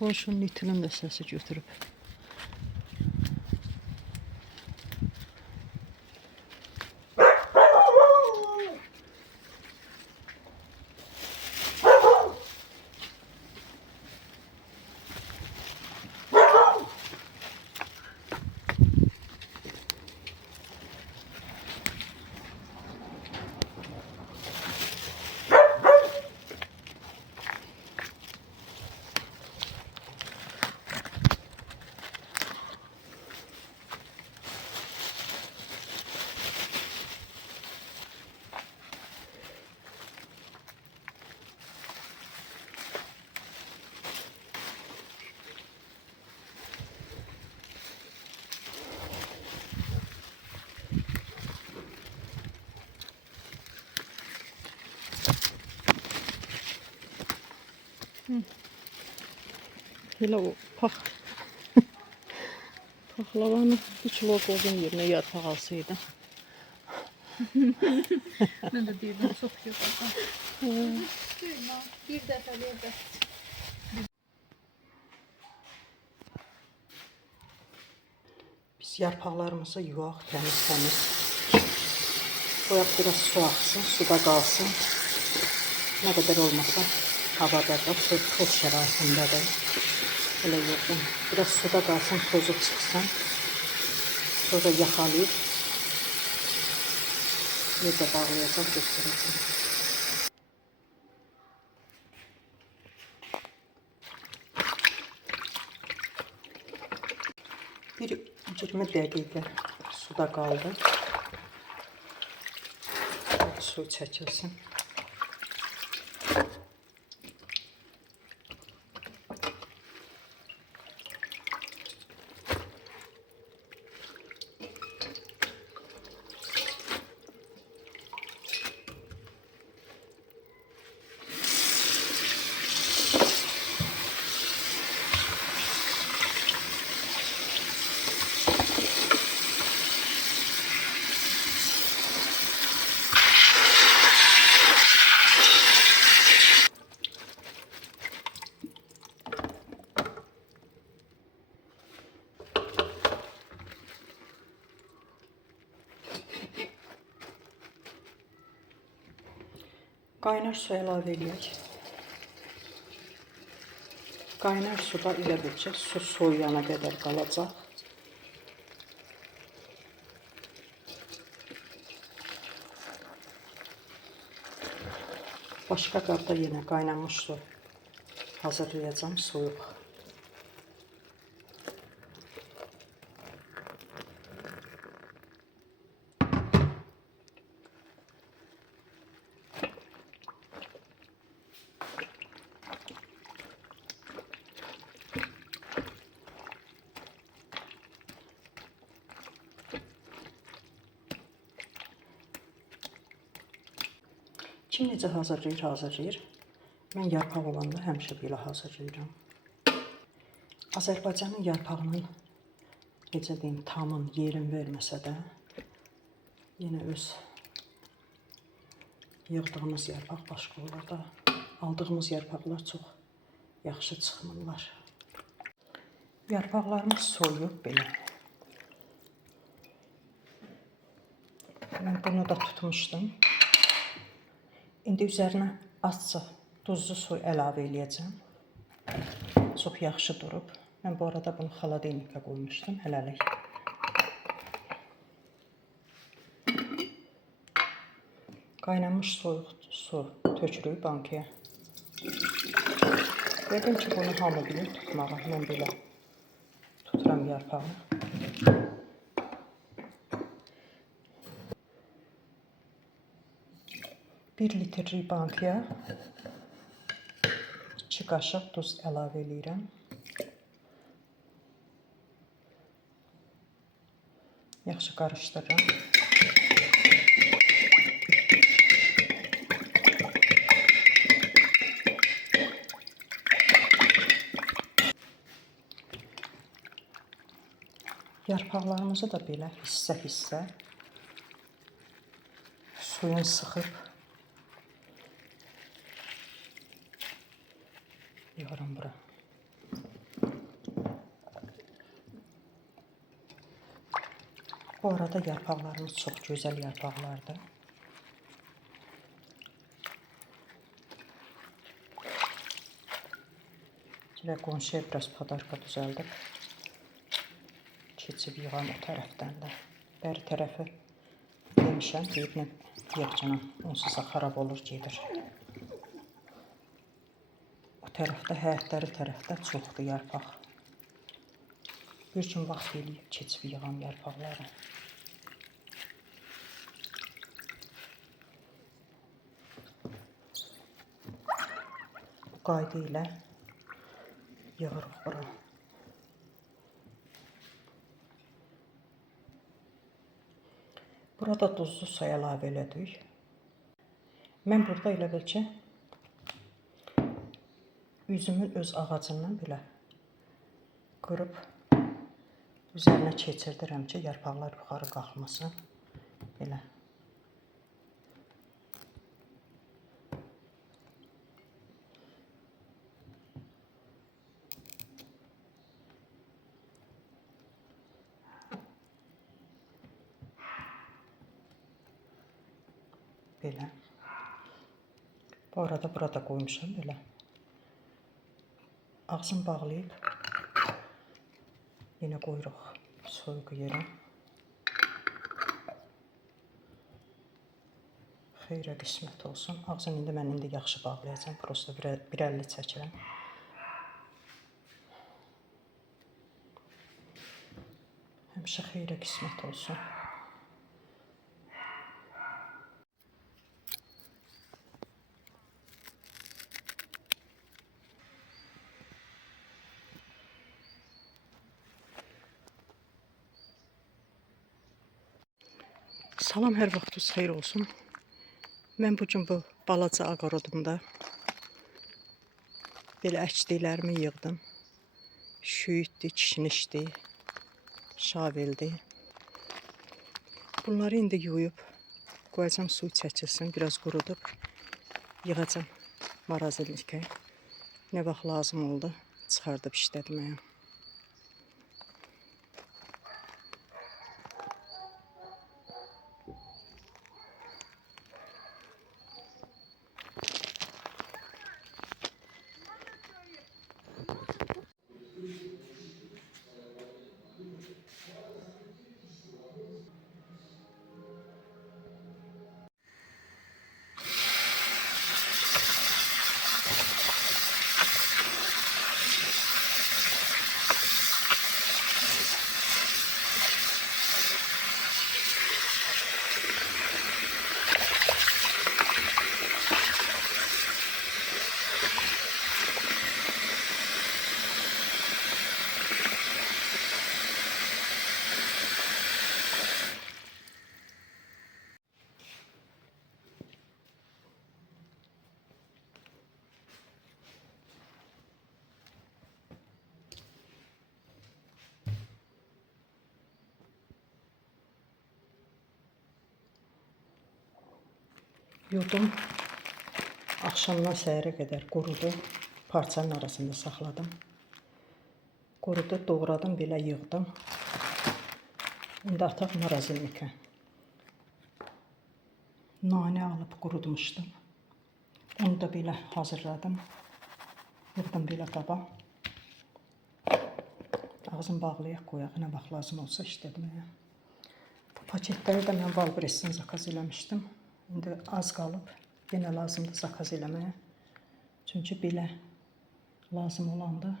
Qonşunun itinin də səsi götürüb. Elə o paxlavanı 3 kilo qoyduğum yerinə yarpaq alsaydım. Mən də deyirdim, çox yox. Bir dəfə verdə. Biz yarpaqlarımızı yuyaq, təmiz. Qoyaq biraz su axsın, suda qalsın. Nə qədər olmasa havada da, toz şəraitində də. Elə yoxdur. Biraz suda qalsın, tozu çıxsın. Sonra yaxalayıb necə bağlayacaq göstərəcəm. Bir 20 dəqiqə suda qaldı. Su çəkilsin. Qaynar su əlavə edək. Qaynar suda elə bilcə su soyuyana qədər qalacaq. Başqa qabda yenə qaynamış su hazırlayacağım, soyuq. Kim necə hazırlayır. Mən yarpaq olanda həmişə belə hazırlayıram. Azərbaycanın yarpağının, necə deyim, tamın, yerin verməsə də, yenə öz yığdığımız yarpaq başqa olur da, aldığımız yarpaqlar çox yaxşı çıxmırlar. Yarpaqlarımız soyuyub belə. Mən bunu da tutmuşdum. İndi üzərinə azca duzlu su əlavə eləyəcəm. Çox yaxşı durub. Mən bu arada bunu xaladelnikə qoymuşdum, hələlik. Qaynamış soyuq su tökürük bankaya. Yəqin ki, bunu hamı bilir tutmağı. Mən belə tuturam yarpağı. 1 litrlik bankaya 2 qaşıq duz əlavə edirəm. Yaxşı qarışdırıram. Yarpaqlarımızı da belə hissə-hissə suyun sıxıb yığıram bura. Bu arada yarpaqlarımız çox gözəl yarpaqlardır. Və qonşuya biraz padarka düzəldib. Keçib yığam o tərəfdən də. Bəri tərəfi demişəm, birini yığcınam. Onsuzsa xarab olur, gedir. O tərəfdə, həyətləri tərəfdə çoxdur yarpaq. Bir gün vaxt eləyib keçib yığam yarpaqları. Bu qayda ilə yığırıq bura. Burada duzlu su əlavə elədik. Mən burada elə bil ki, üzümün öz ağacından belə qırıb üzərinə keçirdirəm ki, yarpaqlar yuxarı qalxmasın. Belə. Belə. Bu arada burada qoymuşam belə. Ağzını bağlayıb yenə qoyuruq soyuq yerə. Xeyrə qismət olsun. Ağzını indi mən yaxşı bağlayacağım. Prosto bir əlli çəkirəm. Həmişə xeyrə qismət olsun. Salam, hər vaxtınız xeyir olsun. Mən bugün bu balaca ağarodumda belə əkdiklərimi yığdım. Şüyüddü, kişnişdi, şaveldi. Bunları indi yuyub qoyacam, suyu çəkilsin, biraz qurudub yığacam marazilikə. Nə vaxt lazım oldu, çıxardıb işlətməyə. Yudum, axşamdan səhərə qədər qurudu, parçanın arasında saxladım. Qurudu, doğradım, belə yığdım. İndi ataq marazilikə. Nane alıb qurutmuşdum. Onu da belə hazırladım. Yığdım belə qaba. Ağzını bağlayaq, qoyaq, nə vaxt lazım olsa işlətməyə. Bu paketləri də mən Valbresdən zakaz eləmişdim. İndi az qalıb, yenə lazımdır zakaz eləməyə. Çünki belə lazım olanda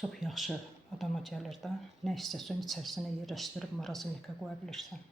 çox yaxşı adama gəlir də. Nə istəsən içərisinə yerləşdirib marazilikə qoya bilirsən.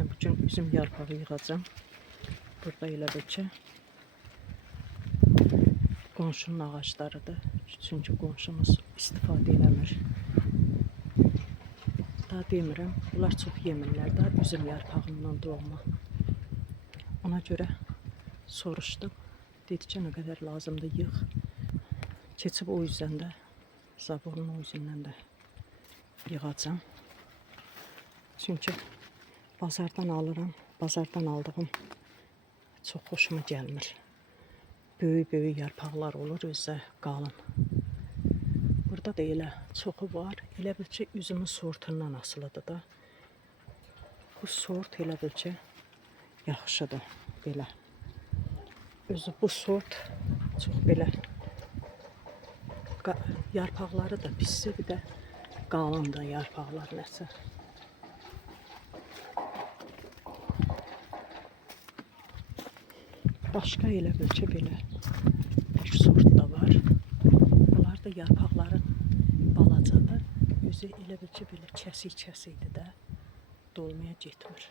Mən bu gün üzüm yarpağı yığacağam. Burada elə bil ki qonşunun ağaclarıdır. Çünki qonşumuz istifadə eləmir. Daha demirəm, bunlar çox yemirlər də üzüm yarpağından doğma. Ona görə soruşdum. Dedi ki, nə qədər lazımdır yığ. Keçib o yüzden də, zaborun o yüzündən də yığacam. Çünki bazardan alıram. Bazardan aldığım çox xoşuma gəlmir. Böyük yarpaqlar olur, özü qalın. Burada da elə çoxu var. Elə bil ki, üzümün sortundan asılıdır da. Bu sort elə bil ki, yaxşıdır belə. Özü bu sort çox belə yarpaqları da pisdir, bir də qalın da yarpaqlar nəsə. Başqa elə bil ki, belə bir sort da var. Bunlar da yarpaqların balacadır. Özü elə bil ki, belə kəsik-kəsikdir də, dolmaya getmir.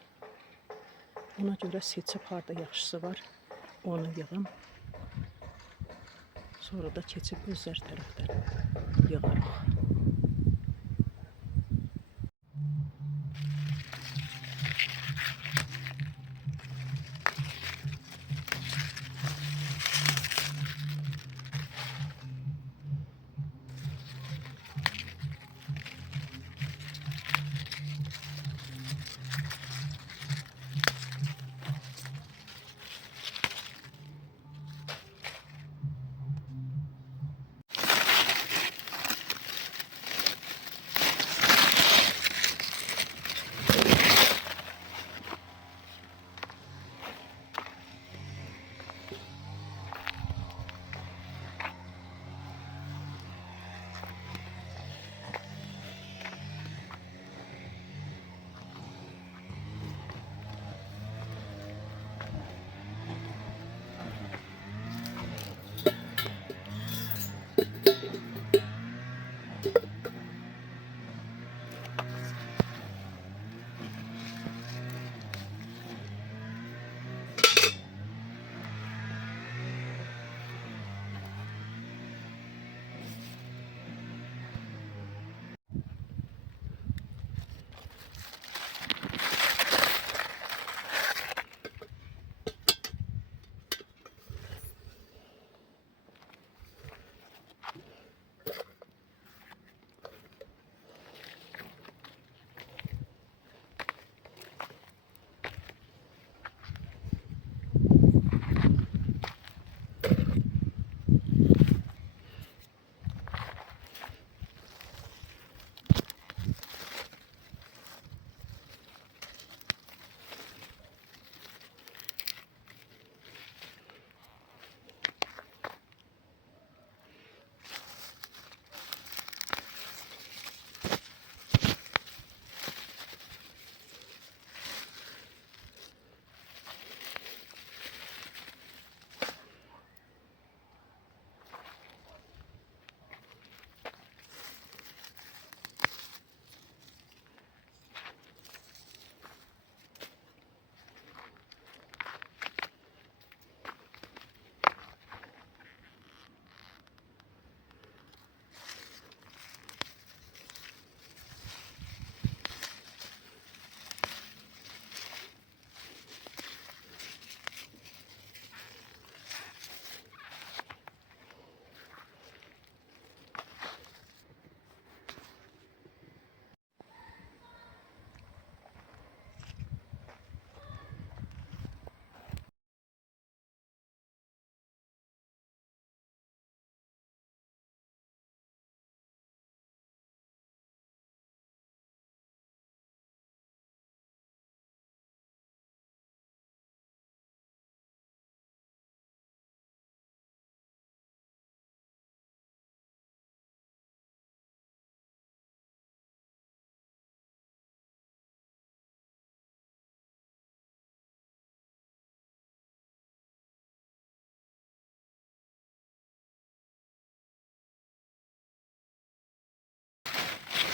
Ona görə seçib harda yaxşısı var, onu yığım. Sonra da keçib özləri tərəfdən yığarıq.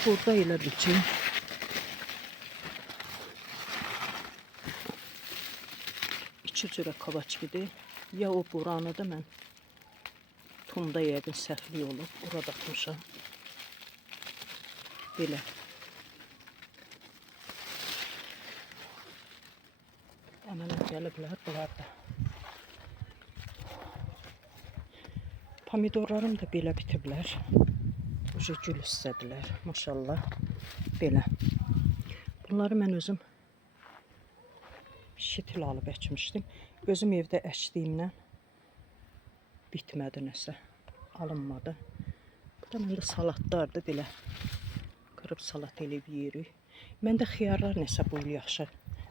Burada elə bil ki, İki cürə kabaçkidir. Ya o buranıdır, mən tumda yəqin səhvlik olub. Orada atmışam. Belə. Əmələ gəliblər bunlar da. Pomidorlarım da belə bitiblər. Uca gül istədilər. Maşallah. Belə. Bunları mən özüm şitil alıb əkmişdim. Özüm evdə əkdiyimdən bitmədi nəsə. Alınmadı. Bu da məndə salatlardır belə. Qırıb salat eləyib yeyirik. Məndə xiyarlar nəsə bu il yaxşı.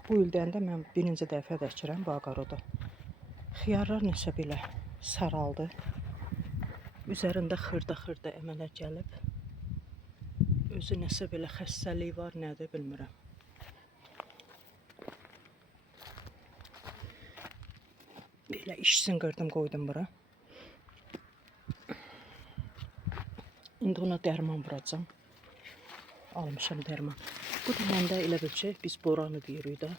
Bu ildən də mən birinci dəfə də əkirəm bu aqarodu. Xiyarlar nəsə belə saraldı. Üzərində xırda-xırda əmələ gəlib. Özü nəsə belə xəstəlik var, nədir bilmirəm. Belə işsin qırdım, qoydum bura. İndi ona dərman vuracam. Almışam dərman. Bu da məndə elə bil ki, biz boranı deyirik də.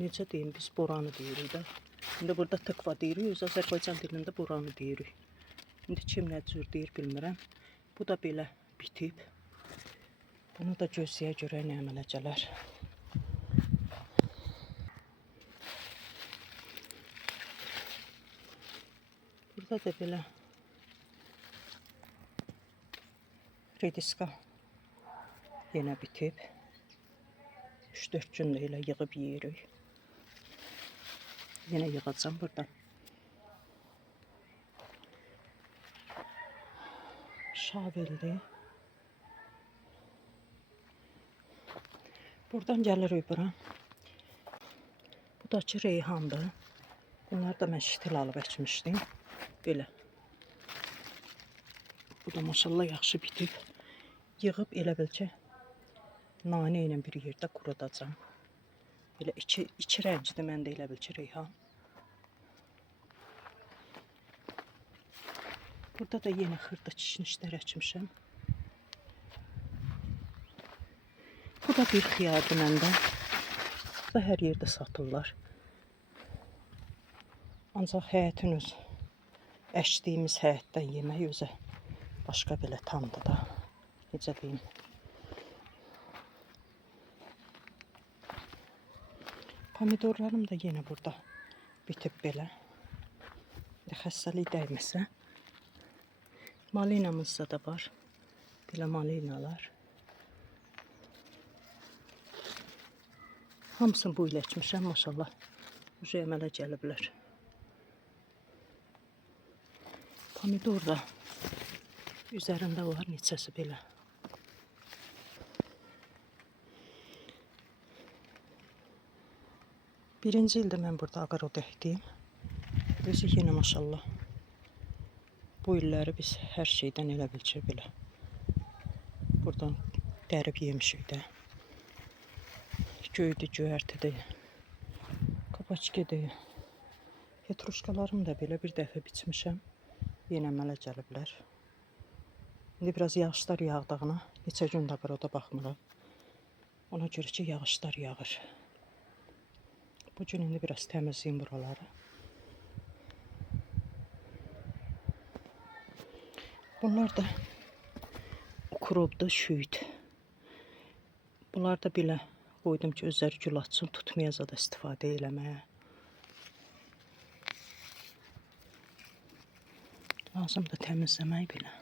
Necə deyim, biz boranı deyirik də. İndi burada tıkva deyirik, öz Azərbaycan dilində boranı deyirik. İndi kim nə cür deyir bilmirəm. Bu da belə bitib. Bunu da gözləyə görə nə əmələ gələr. Burada da belə rediska yenə bitib. 3-4 gündə elə yığıb yeyirik. Yenə yığacam buradan. Şaveldi. Buradan gəlirik bura. Bu da ki reyhandır. Bunları da mən şitil alıb əkmişdim. Belə. Bu da maşallah yaxşı bitib. Yığıb elə bil ki, nanə ilə bir yerdə qurudacam. Belə iki rəngdir məndə elə bil ki, reyhan. Burada da yenə xırda kişnişlər əkmişəm. Bu da bir xiyardır məndə. Bu da hər yerdə satırlar. Ancaq həyətin öz əkdiyimiz həyətdən yemək özə başqa belə tamdır da. Necə deyim. Pomidorlarım da yenə burada bitib belə. Xəstəlik dəyməsə. Malinamızda da var. Belə malinalar. Hamısını bu il əkmişəm, maşallah. Uca əmələ gəliblər. Pomidor da üzərində var neçəsi belə. Birinci ildə mən burada aqarod əkdim. Özü yenə maşallah. Bu illəri biz hər şeydən elə bil ki, belə. Buradan dərib yemişik də. Göydü, göyərtidir. Kapaçkidir. Petruşkalarım da belə bir dəfə biçmişəm. Yenə əmələ gəliblər. İndi biraz yağışlar yağdığına neçə gündə aqaroda baxmıram. Ona görə ki, yağışlar yağır. Bugün indi biraz təmizləyim buraları. Bunlar da ukrobda şüyd. Bunlar da belə qoydum ki, özləri gül açsın, tutmayaza da istifadə eləməyə. Lazım da təmizləmək belə.